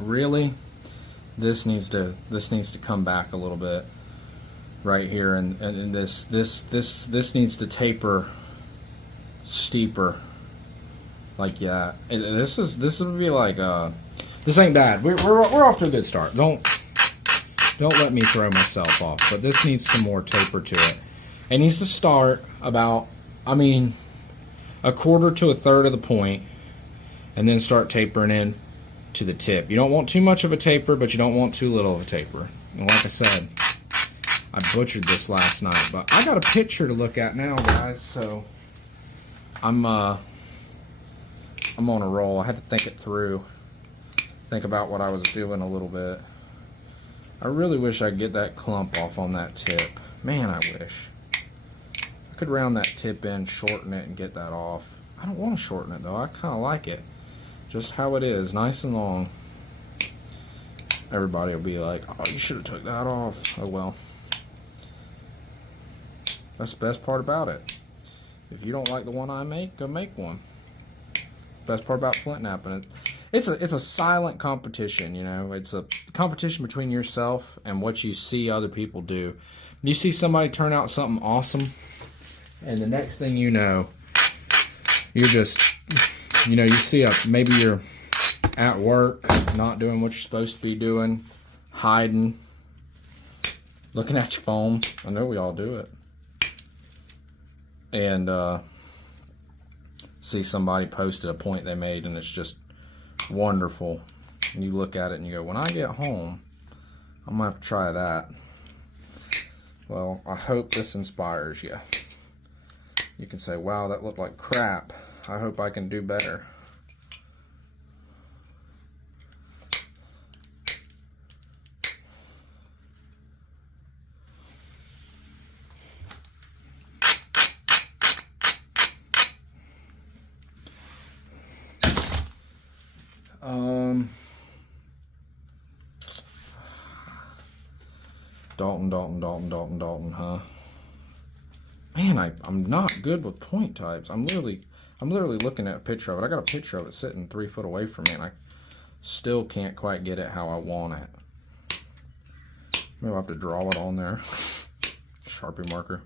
Really? This needs to come back a little bit right here, and this needs to taper steeper like that. This would be like this ain't bad. We're off to a good start. Don't let me throw myself off, but this needs some more taper to it. It needs to start about, I mean, a quarter to a third of the point, and then start tapering in to the tip. You don't want too much of a taper, but you don't want too little of a taper. And like I said, I butchered this last night, but I got a picture to look at now, guys, so I'm on a roll. I had to think it through, think about what I was doing a little bit. I really wish I could get that clump off on that tip. Man, I wish. I could round that tip in, shorten it, and get that off. I don't want to shorten it, though. I kind of like it just how it is, nice and long. Everybody will be like, oh, you should have took that off. Oh, well. That's the best part about it. If you don't like the one I make, go make one. Best part about Flintknapping, it's a silent competition, you know. It's a competition between yourself and what you see other people do. You see somebody turn out something awesome, and the next thing you know, you're just, you know, you see maybe you're at work, not doing what you're supposed to be doing, hiding, looking at your phone. I know we all do it. And see somebody posted a point they made, and it's just wonderful. And you look at it and you go, when I get home, I'm going to have to try that. Well, I hope this inspires you. You can say, wow, that looked like crap. I hope I can do better. Dalton, huh? Man, I'm not good with point types. I'm literally looking at a picture of it. I got a picture of it sitting 3 foot away from me, and I still can't quite get it how I want it. Maybe I'll have to draw it on there. Sharpie marker.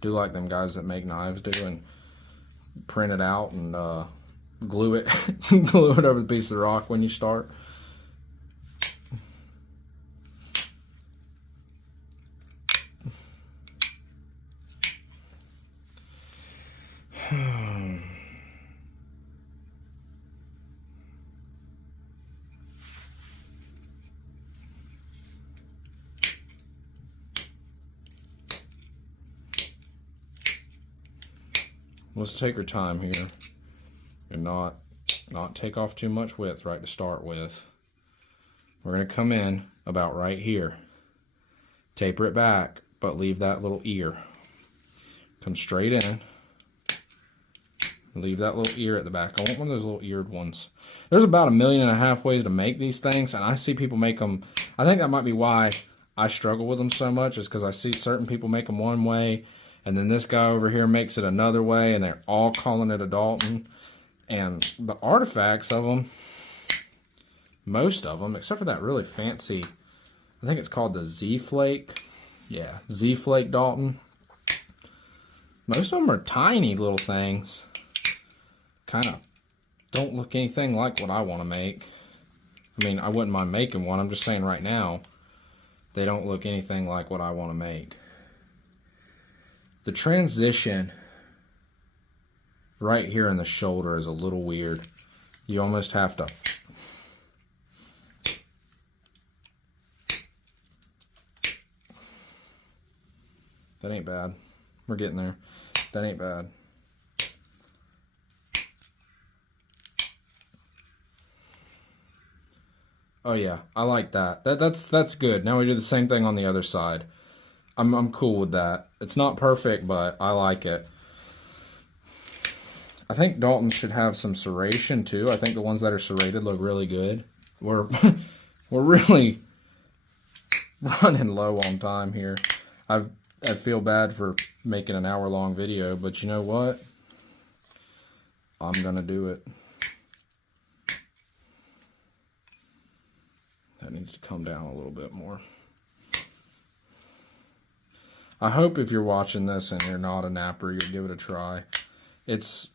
Do like them guys that make knives do, and print it out and glue it glue it over the piece of the rock when you start. Let's take our time here and not take off too much width right to start with. We're going to come in about right here. Taper it back, but leave that little ear. Come straight in. Leave that little ear at the back. I want one of those little eared ones. There's about 1.5 million ways to make these things, and I see people make them. I think that might be why I struggle with them so much, is because I see certain people make them one way, and then this guy over here makes it another way, and they're all calling it a Dalton. And the artifacts of them, most of them, except for that really fancy, I think it's called the Z-Flake. Yeah, Z-Flake Dalton. Most of them are tiny little things. Kind of don't look anything like what I want to make. I mean, I wouldn't mind making one. I'm just saying right now, they don't look anything like what I want to make. The transition right here in the shoulder is a little weird. You almost have to That ain't bad. We're getting there. That ain't bad. Oh yeah, I like that. That's good. Now we do the same thing on the other side. I'm cool with that. It's not perfect, but I like it. I think Dalton should have some serration too. I think the ones that are serrated look really good. We're really running low on time here. I feel bad for making an hour-long video, but you know what? I'm gonna do it. That needs to come down a little bit more. I hope if you're watching this and you're not a napper, you'll give it a try. It's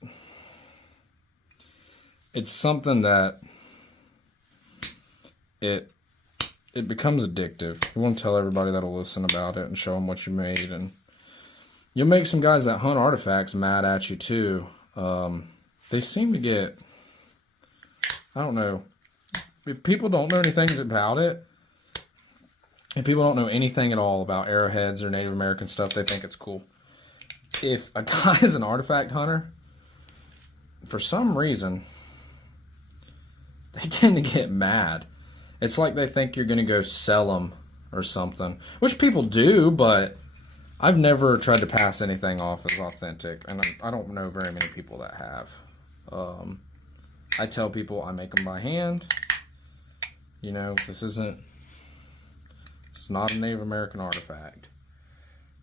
something that it becomes addictive. You want to tell everybody that'll listen about it and show them what you made, and you'll make some guys that hunt artifacts mad at you too. They seem to get, I don't know, if people don't know anything about it, if people don't know anything at all about arrowheads or Native American stuff, they think it's cool. If a guy is an artifact hunter, for some reason, they tend to get mad. It's like they think you're going to go sell them or something, which people do, but I've never tried to pass anything off as authentic, and I don't know very many people that have. I tell people I make them by hand. You know, it's not a Native American artifact.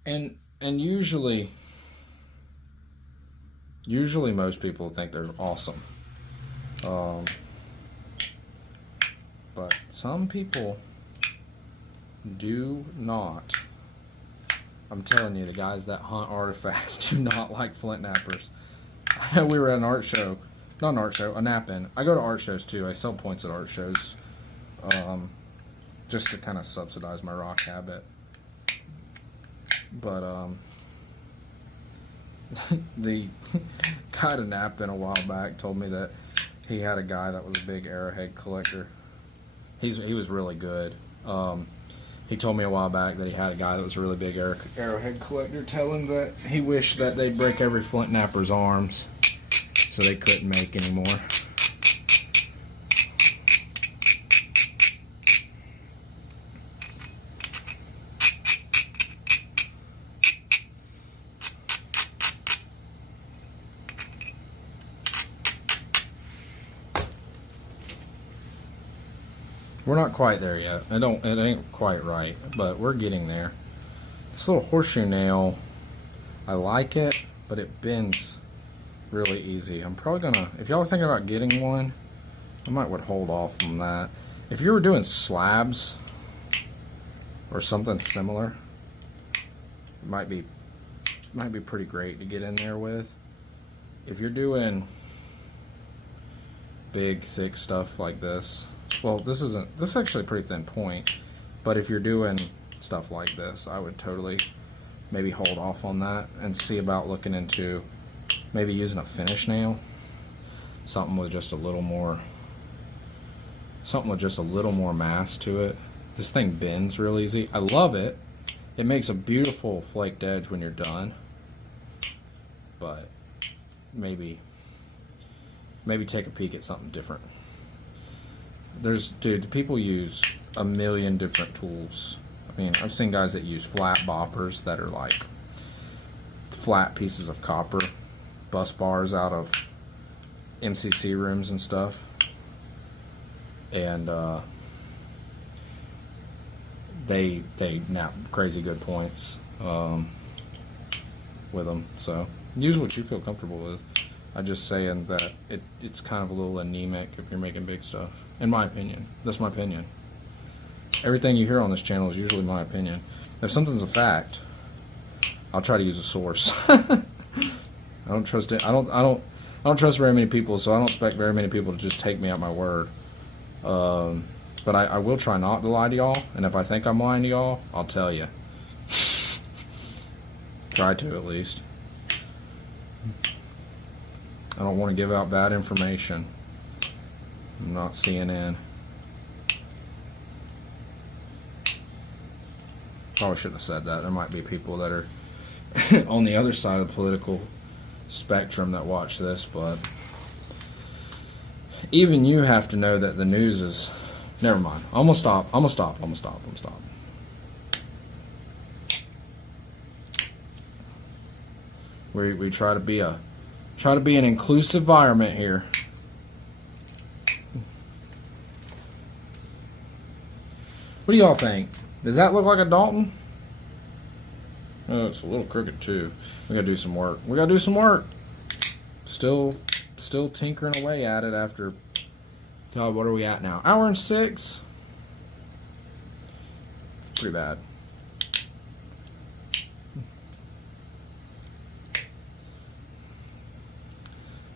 And usually most people think they're awesome. But some people do not. I'm telling you, the guys that hunt artifacts do not like flint nappers. I know we were at an art show. Not an art show, a nap-in. I go to art shows too. I sell points at art shows. Just to kind of subsidize my rock habit. But, the guy at a nap-in a while back told me that he had a guy that was a big arrowhead collector. He was really good. He told me a while back that he had a guy that was a really big arrowhead collector tell him that he wished that they'd break every flint napper's arms so they couldn't make any more. We're not quite there yet. It ain't quite right, but we're getting there. This little horseshoe nail, I like it, but it bends really easy. I'm probably gonna, if y'all are thinking about getting one, I might would hold off on that. If you were doing slabs or something similar, it might be pretty great to get in there with. If you're doing big, thick stuff like this, well, this is actually a pretty thin point, but if you're doing stuff like this, I would totally maybe hold off on that and see about looking into maybe using a finish nail, something with just a little more mass to it. This thing bends real easy. I love it. It makes a beautiful flaked edge when you're done, but maybe take a peek at something different. Dude, people use a million different tools. I mean, I've seen guys that use flat boppers that are like flat pieces of copper, bus bars out of MCC rooms and stuff. And they nap crazy good points with them. So use what you feel comfortable with. I'm just saying that it's kind of a little anemic if you're making big stuff. In my opinion. That's my opinion. Everything you hear on this channel is usually my opinion. If something's a fact, I'll try to use a source. I don't trust it. I don't trust very many people, so I don't expect very many people to just take me at my word. But I will try not to lie to y'all, and if I think I'm lying to y'all, I'll tell you. Try to, at least. I don't want to give out bad information. I'm not CNN. Probably shouldn't have said that. There might be people that are on the other side of the political spectrum that watch this, but even you have to know that the news is... Never mind. I'm gonna stop. We try to be an inclusive environment here. What do y'all think? Does that look like a Dalton? Oh, it's a little crooked too. We gotta do some work. Still tinkering away at it after... God, what are we at now? Hour and 6? Pretty bad.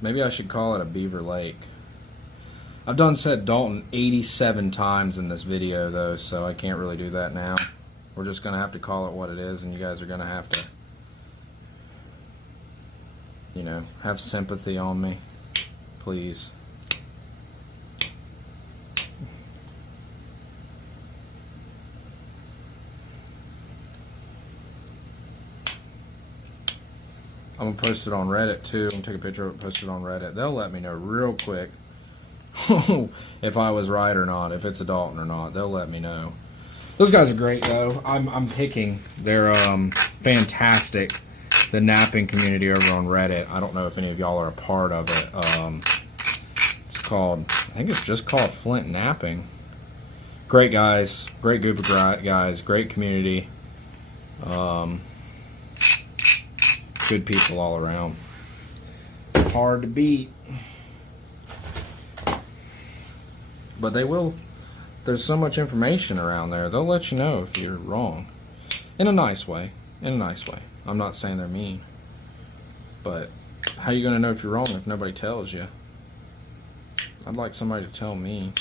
Maybe I should call it a Beaver Lake. I've done said Dalton 87 times in this video though, so I can't really do that now. We're just going to have to call it what it is, and you guys are going to have to, you know, have sympathy on me. Please. I'm going to post it on Reddit too. I'm going to take a picture of it and post it on Reddit. They'll let me know real quick if I was right or not, if it's a Dalton or not. They'll let me know. Those guys are great though. I'm picking. They're fantastic. The napping community over on Reddit. I don't know if any of y'all are a part of it. It's called, I think it's just called Flintknapping. Great guys. Great group of guys. Great community. Good people all around. Hard to beat. But they will. There's so much information around there. They'll let you know if you're wrong. In a nice way. In a nice way. I'm not saying they're mean. But how are you going to know if you're wrong if nobody tells you? I'd like somebody to tell me.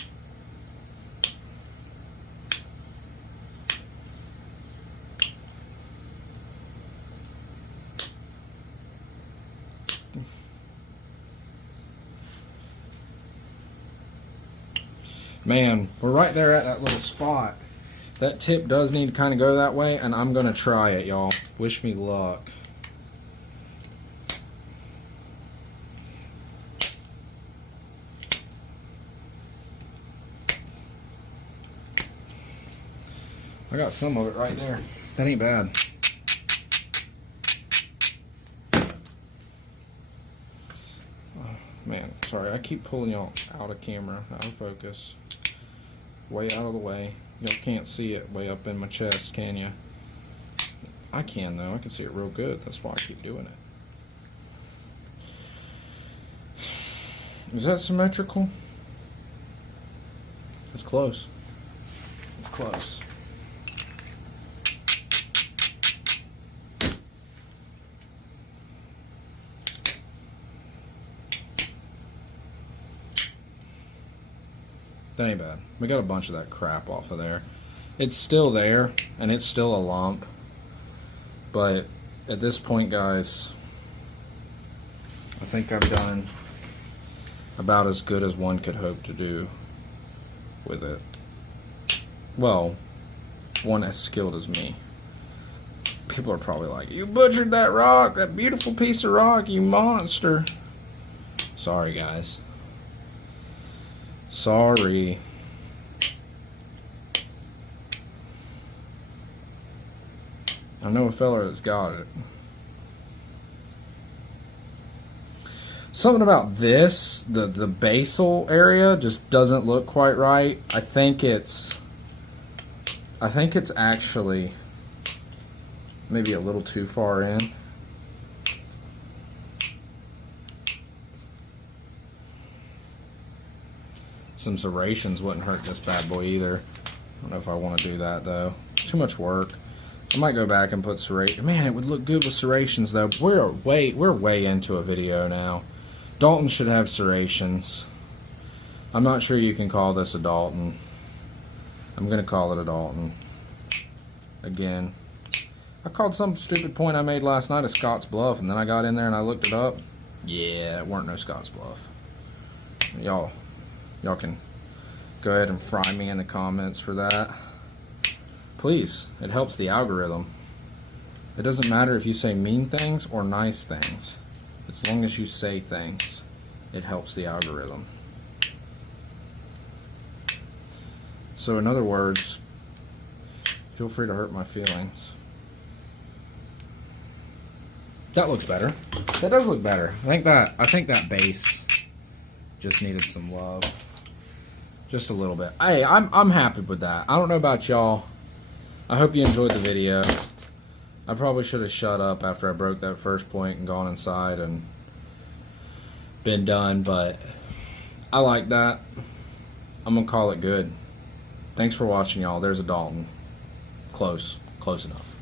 Man, we're right there at that little spot. That tip does need to kind of go that way, and I'm going to try it, y'all. Wish me luck. I got some of it right there. That ain't bad. Oh, man, sorry. I keep pulling y'all out of camera, out of focus. Way out of the way. Y'all can't see it way up in my chest, can you? I can though. I can see it real good. That's why I keep doing it. Is that symmetrical? It's close. It's close. That ain't bad. We got a bunch of that crap off of there. It's still there, and it's still a lump. But at this point, guys, I think I've done about as good as one could hope to do with it. Well, one as skilled as me. People are probably like, you butchered that rock, that beautiful piece of rock, you monster. Sorry, guys. Sorry. I know a fella that's got it. Something about this, the basal area just doesn't look quite right. I think it's actually maybe a little too far in. Some serrations wouldn't hurt this bad boy either. I don't know if I want to do that though. Too much work. I might go back and put serrations. Man, it would look good with serrations though. We're way into a video now. Dalton should have serrations. I'm not sure you can call this a Dalton. I'm gonna call it a Dalton. Again. I called some stupid point I made last night a Scott's Bluff, and then I got in there and I looked it up. Yeah, it weren't no Scott's Bluff. Y'all can go ahead and fry me in the comments for that. Please, it helps the algorithm. It doesn't matter if you say mean things or nice things. As long as you say things, it helps the algorithm. So in other words, feel free to hurt my feelings. That looks better. That does look better. I think that base just needed some love. Just a little bit. Hey, I'm happy with that. I don't know about y'all. I hope you enjoyed the video. I probably should have shut up after I broke that first point and gone inside and been done, but I like that. I'm gonna call it good. Thanks for watching, y'all. There's a Dalton. Close enough.